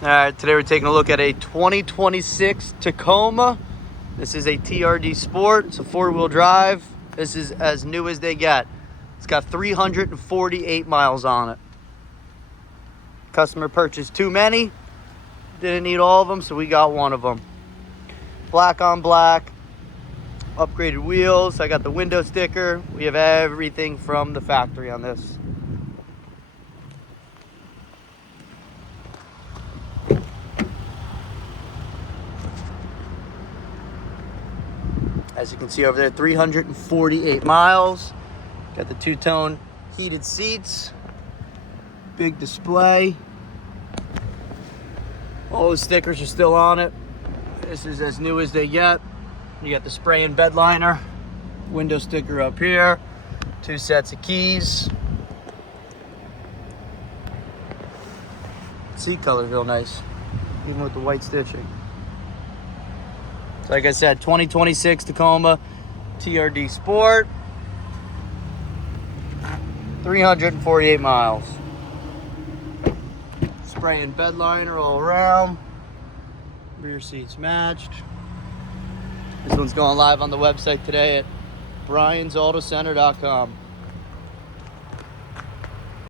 All right, today we're taking a look at a 2026 Tacoma. This is a TRD Sport. It's a four-wheel drive. This is as new as they get. It's got 348 miles on it. Customer purchased too many. Didn't need all of them, so we got one of them. Black on black. Upgraded wheels. I got the window sticker. We have everything from the factory on this. As you can see over there, 348 miles. Got the two-tone heated seats. Big display. All the stickers are still on it. This is as new as they get. You got the spray and bed liner. Window sticker up here. Two sets of keys. Seat color's real nice, even with the white stitching. So like I said, 2026 Tacoma TRD Sport. 348 miles. Spray and bed liner all around. Rear seats matched. This one's going live on the website today at briansautocenter.com.